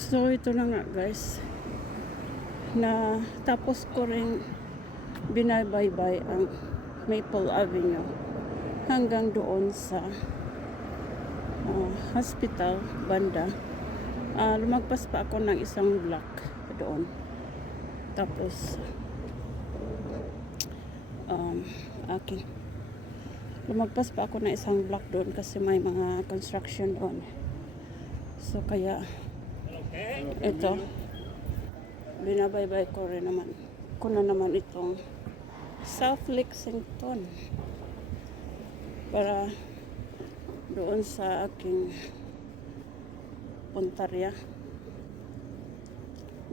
So ito na nga guys, na tapos ko rin binabaybay ang Maple Avenue hanggang doon sa hospital banda. Lumagpas pa ako ng isang block doon. Tapos akin lumagpas pa ako ng isang block doon kasi may mga construction doon. So kaya ito binabaybay ko rin naman na naman itong South Lexington para doon sa aking puntarya.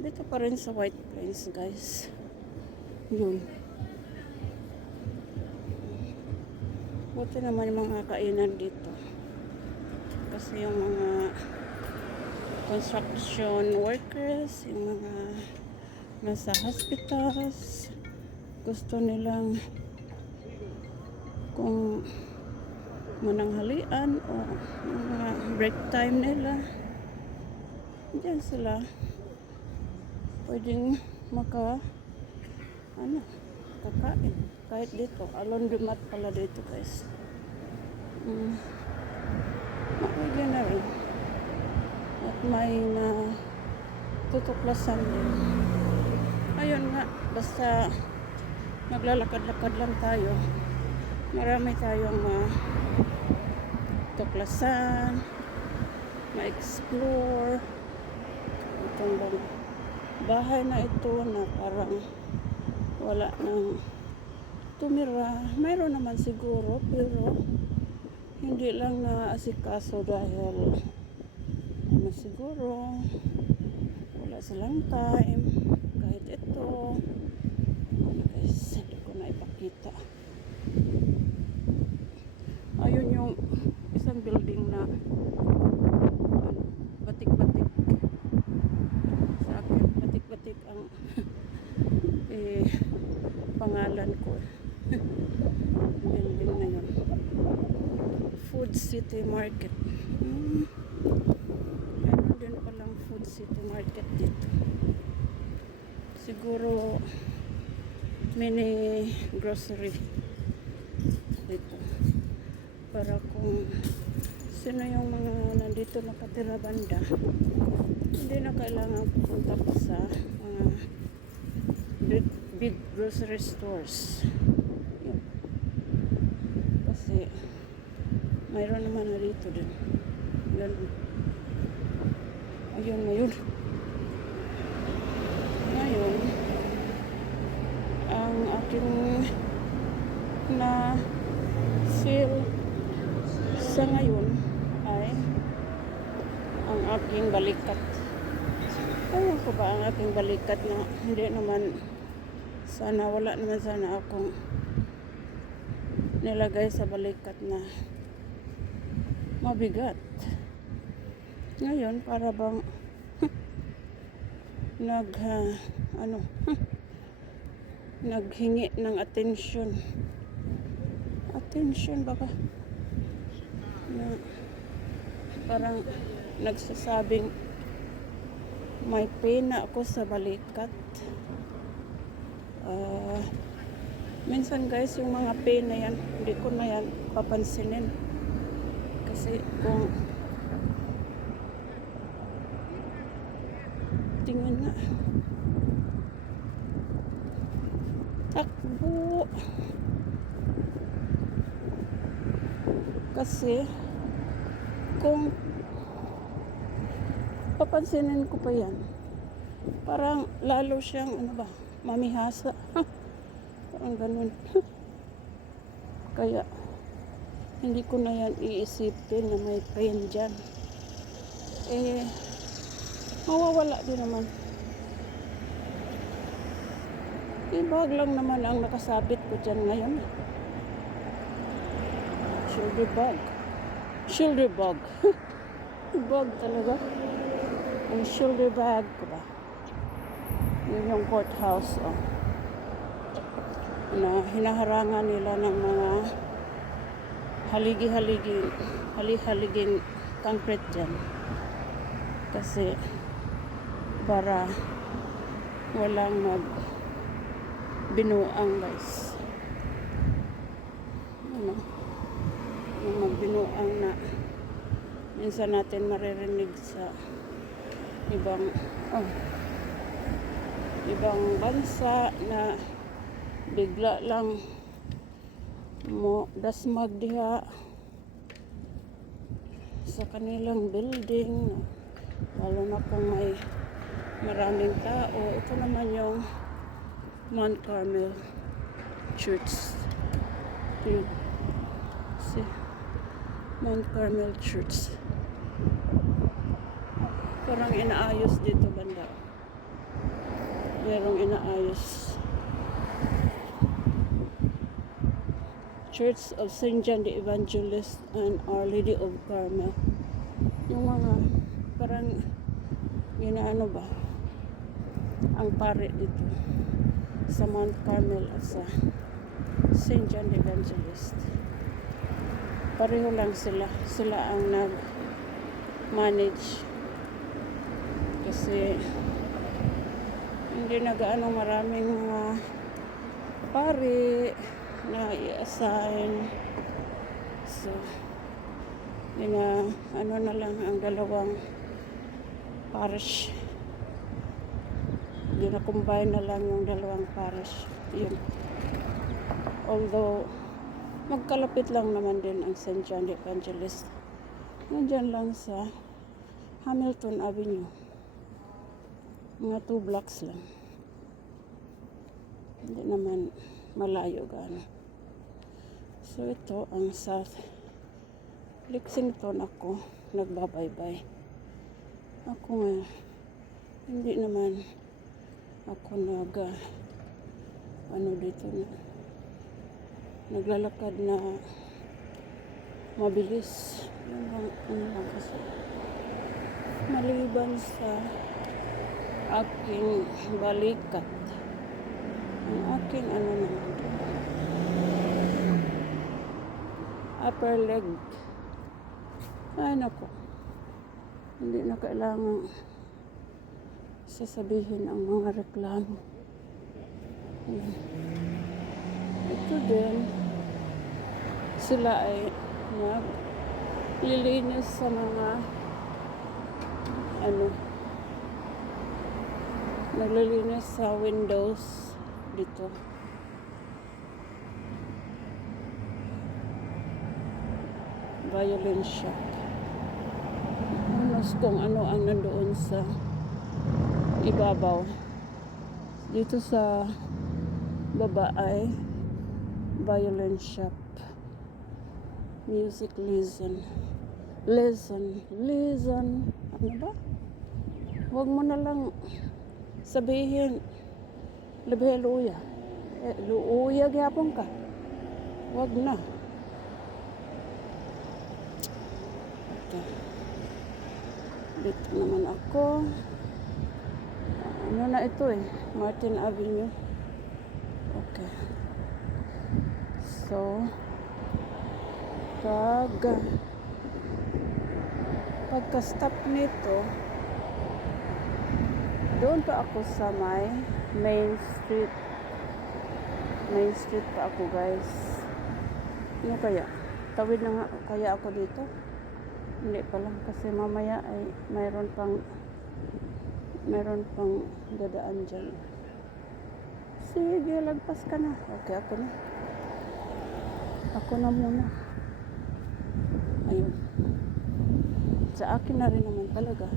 Dito pa rin sa White Plains guys. Yun. Buti naman yung mga kainan dito. Kasi yung mga construction workers, yung mga nasa hospitals, gusto nilang kung mananghalian o mga break time nila, diyan sila pwedeng kakain. Kahit dito, laundromat pala dito guys. Pwede na rin. At may tutuklasan din. Ayun nga, basta maglalakad-lakad lang tayo. Marami tayong tuklasan, ma-explore. Itong bahay na ito na parang wala nang tumira. Mayroon naman siguro, pero hindi lang na asikaso dahil siguro wala silang time. Kahit ito guys, hindi ko na ipakita. Ayun yung isang building na batik-batik sa akin. Batik-batik ang pangalan ko. Building na yun. Food City Market. Meron din palang Food City Market dito. Siguro mini grocery dito. Para kung sino yung mga nandito nakatira banda, hindi na kailangan pupunta pa sa mga big grocery stores. Yun. Kasi mayroon naman na dito din. Ganun. Ayun, ngayon ang aking na feel sa ngayon ay ang aking balikat. Ewan ko ba ang aking balikat na hindi naman sana, wala naman sana akong nilagay sa balikat na mabigat. Ngayon para bang naghingi ng attention baka na parang nagsasabing may pain na ako sa balikat. Minsan guys, yung mga pain na yan, hindi ko na yan papansinin. Kasi kung tingnan nga, takbo. Kasi kung papansinin ko pa yan, parang lalo siyang mamihasa. Parang ganun. Kaya hindi ko na yan iisipin na may pain dyan. Mawawala din naman. Bag lang naman ang nakasabit ko dyan ngayon. Shoulder bag. Bag talaga. Ang shoulder bag ko ba? Yun yung courthouse. Na hinaharangan nila ng mga halihaliging concrete dyan. Kasi para walang binuang guys. Ano, yung magbinuang na minsan natin maririnig sa ibang ibang bansa na bigla lang mo dasmag diha sa kanilang building, lalo na kung may maraming tao. Ito naman yung Mount Carmel Church. Yun. Si Mount Carmel Church. Parang inaayos dito banda. Merong inaayos. Church of St. John the Evangelist and Our Lady of Carmel. Yung mga parang ginaano ba ang pare dito sa Mount Carmel at sa St. John the Evangelist. Pareho lang sila. Sila ang nag-manage. Kasi hindi na gaano maraming mga pare na i-assign. So, ano na lang ang dalawang parish. Combine na lang yung dalawang parish. Yun. Although, magkalapit lang naman din ang St. John the Evangelist. Nandyan lang sa Hamilton Avenue. Mga 2 blocks lang. Hindi naman malayo gaano. So ito ang South Lexington ako nagbabaybay. Ako nga hindi naman ako dito na naglalakad na mabilis. Yung lang kasi maliban sa aking balikat, ang aking naman upper leg, ay nako, hindi na kailangan sasabihin ang mga reklamo. Ito din sila ay naglilinis sa mga naglilinis sa windows dito. Violin shop. Unos kung ano ang nandoon sa ibabaw. Dito sa baba ay violin shop. Music lesson. Ano ba? Huwag mo na lang sabihin lebeluya. Luuya gyapon ka. Huwag na. Okay. Dito naman ako. Ano na ito Martin Avenue. Okay. So, pagka-stop nito, doon pa ako sa Main Street. Main Street pa ako, guys. Ano kaya? Tawid na nga kaya ako dito? Hindi pa lang kasi mamaya ay mayroon pang dadaan dyan. Sige, lagpas ka na. Okay, ako na. Ako na muna. Ayun. Sa akin na rin naman talaga.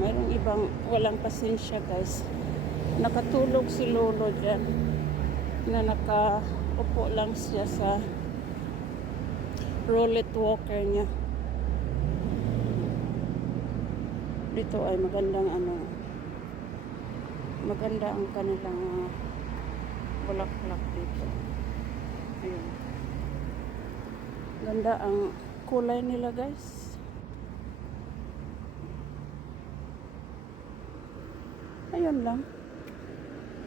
Mayroong ibang walang pasensya, guys. Nakatulog si Lolo dyan. Na nakaupo lang siya sa roulette walker niya. Dito ay magandang maganda ang kanilang bulaklak dito. Ayun. Ganda ang kulay nila, guys. Ayun lang.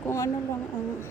Kung ano lang ang